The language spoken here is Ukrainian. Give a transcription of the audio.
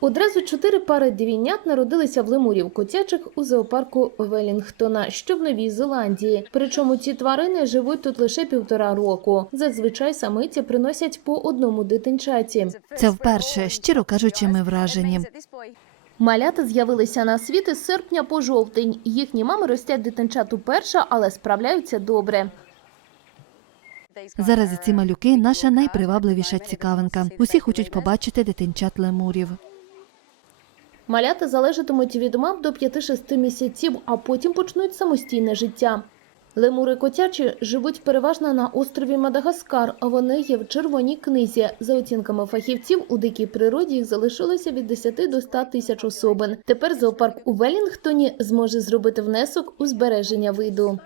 Одразу чотири пари двійнят народилися в лемурів котячих у зоопарку Велінгтона, що в Новій Зеландії. Причому ці тварини живуть тут лише півтора року. Зазвичай самиці приносять по одному дитинчаті. Це вперше, щиро кажучи, ми вражені. Малята з'явилися на світ із серпня по жовтень. Їхні мами ростять дитинчат уперше, але справляються добре. Зараз ці малюки наша найпривабливіша цікавинка. Усі хочуть побачити дитинчат лемурів. Малята залежатимуть від мам до 5-6 місяців, а потім почнуть самостійне життя. Лемури котячі живуть переважно на острові Мадагаскар, а вони є в червоній книзі. За оцінками фахівців, у дикій природі їх залишилося від 10 до 100 тисяч особин. Тепер зоопарк у Велінгтоні зможе зробити внесок у збереження виду.